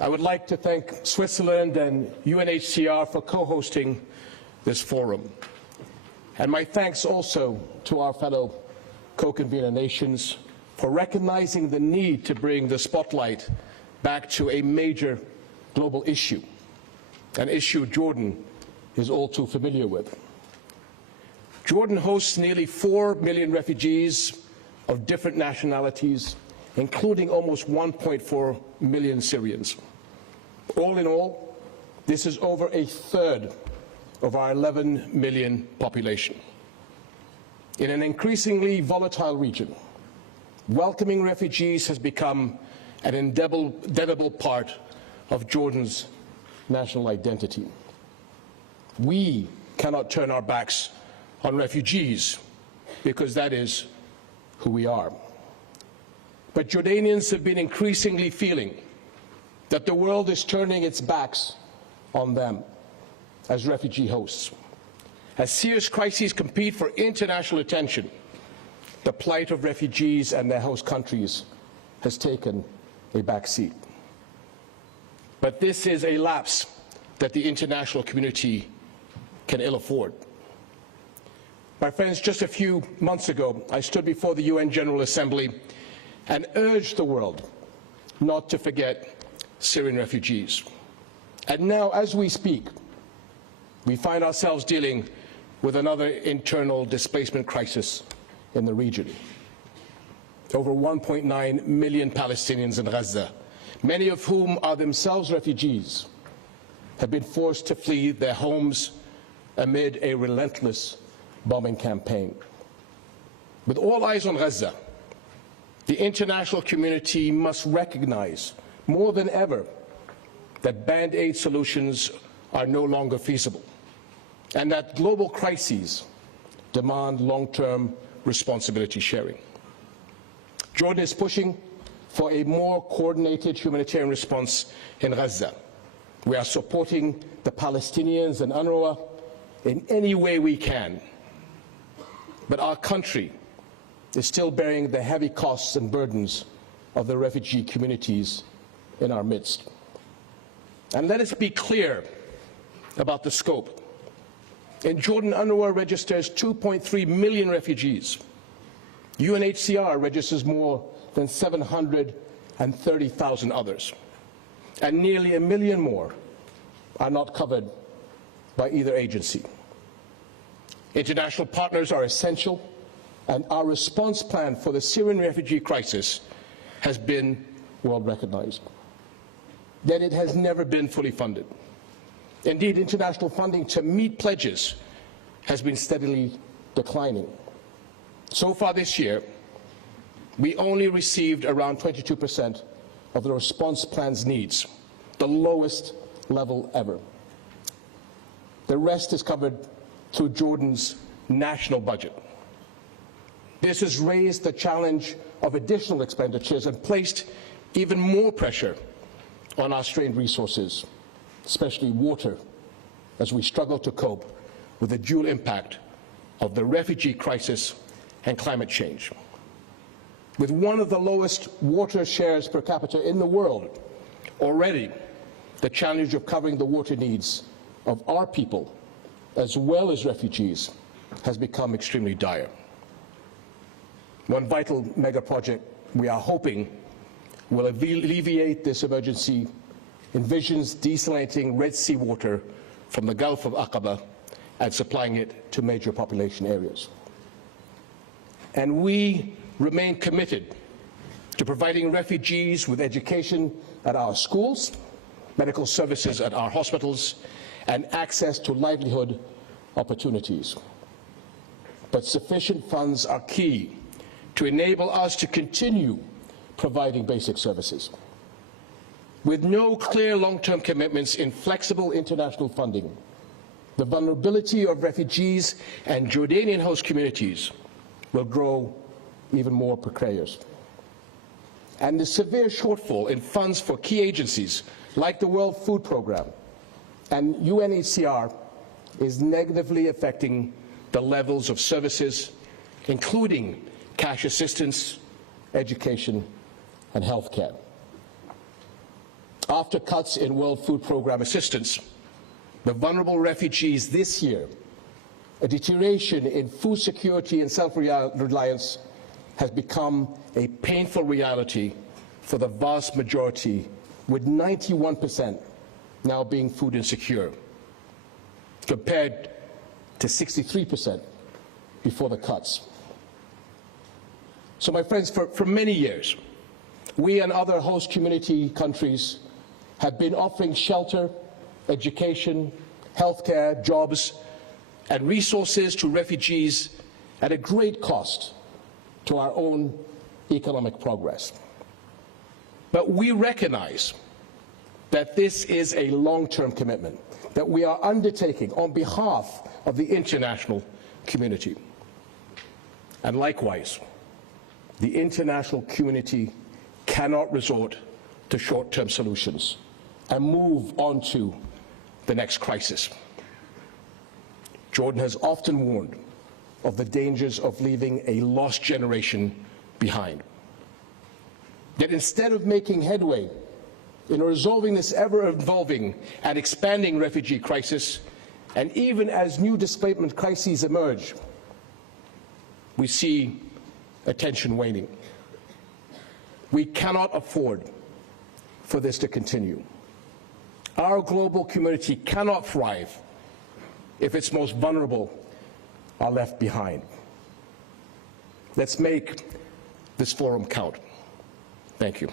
I would like to thank Switzerland and UNHCR for co-hosting this forum. And my thanks also to our fellow co-convener nations for recognizing the need to bring the spotlight back to a major global issue, an issue Jordan is all too familiar with. Jordan hosts nearly 4 million refugees of different nationalities, including almost 1.4 million Syrians. All in all, this is over a third of our 11 million population. In an increasingly volatile region, welcoming refugees has become an indelible part of Jordan's national identity. We cannot turn our backs on refugees because that is who we are. But Jordanians have been increasingly feeling that the world is turning its backs on them as refugee hosts. As serious crises compete for international attention, the plight of refugees and their host countries has taken a back seat. But this is a lapse that the international community can ill afford. My friends, just a few months ago, I stood before the UN General Assembly and urged the world not to forget Syrian refugees. And now, as we speak, we find ourselves dealing with another internal displacement crisis in the region. Over 1.9 million Palestinians in Gaza, many of whom are themselves refugees, have been forced to flee their homes amid a relentless bombing campaign. With all eyes on Gaza, the international community must recognize more than ever that Band-Aid solutions are no longer feasible, and that global crises demand long-term responsibility sharing. Jordan is pushing for a more coordinated humanitarian response in Gaza. We are supporting the Palestinians and UNRWA in any way we can. But our country is still bearing the heavy costs and burdens of the refugee communities in our midst. And let us be clear about the scope. In Jordan, UNRWA registers 2.3 million refugees. UNHCR registers more than 730,000 others. And nearly 1 million more are not covered by either agency. International partners are essential, and our response plan for the Syrian refugee crisis has been well recognized. Yet it has never been fully funded. Indeed, international funding to meet pledges has been steadily declining. So far this year, we only received around 22% of the response plan's needs, the lowest level ever. The rest is covered through Jordan's national budget. This has raised the challenge of additional expenditures and placed even more pressure on our strained resources, especially water, as we struggle to cope with the dual impact of the refugee crisis and climate change. With one of the lowest water shares per capita in the world, already the challenge of covering the water needs of our people, as well as refugees, has become extremely dire. One vital mega project we are hoping will alleviate this emergency envisions desalinating Red Sea water from the Gulf of Aqaba and supplying it to major population areas. And we remain committed to providing refugees with education at our schools, medical services at our hospitals, and access to livelihood opportunities. But sufficient funds are key to enable us to continue providing basic services. With no clear long-term commitments in flexible international funding, the vulnerability of refugees and Jordanian host communities will grow even more precarious. And the severe shortfall in funds for key agencies like the World Food Programme and UNHCR is negatively affecting the levels of services, including cash assistance, education, and health care. After cuts in World Food Programme assistance, the vulnerable refugees this year, a deterioration in food security and self-reliance has become a painful reality for the vast majority, with 91% now being food insecure, compared to 63% before the cuts. So, my friends, for many years, we and other host community countries have been offering shelter, education, healthcare, jobs, and resources to refugees at a great cost to our own economic progress. But we recognize that this is a long-term commitment that we are undertaking on behalf of the international community. And likewise, the international community cannot resort to short-term solutions and move on to the next crisis. Jordan has often warned of the dangers of leaving a lost generation behind. Yet instead of making headway in resolving this ever-evolving and expanding refugee crisis, and even as new displacement crises emerge, we see attention waning. We cannot afford for this to continue. Our global community cannot thrive if its most vulnerable are left behind. Let's make this forum count. Thank you.